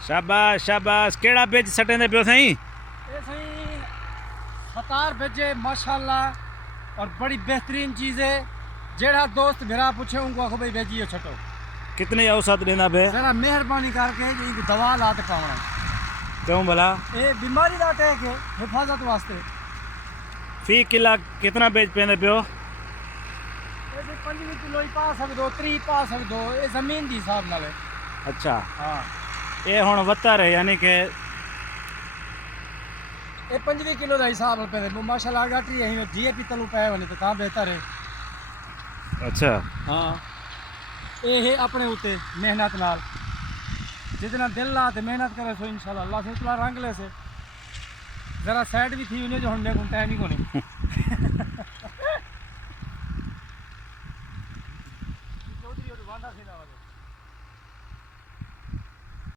शाबाश शाबाश। केड़ा बिज सटेंदे पियो साईं? ये सही खतार भेजे माशाल्लाह, और बड़ी बेहतरीन चीज़ है। जेड़ा दोस्त मेरा पूछे उनको आखो भाई भेजिए छटो। कितने औसत देना पे? जरा मेहरबानी करके इनकी दवा लाते पावना। क्यों भला? ये बीमारी का अटैक है, हिफाजत वास्ते। फी किला कितना बिज पेंदे पियो? ये 25 किलो ही पा सकदो, 30 पा सकदो, ये जमीन के हिसाब नाल है। अच्छा, हाँ, ये हुण वत्तर है यानी कि ये 25 किलो का हिसाब पे माशाल्लाह गाठी है जीए पीतल पे वने तो कहाँ बेहतर है। अच्छा हाँ, ये है अपने उत्ते मेहनत नाल, जितना दिल ला ते मेहनत करे सो इंशाल्लाह अल्लाह से तुला रंग ले से। जरा साइड भी थी उन्हें जो हम टाइम ही को नहीं।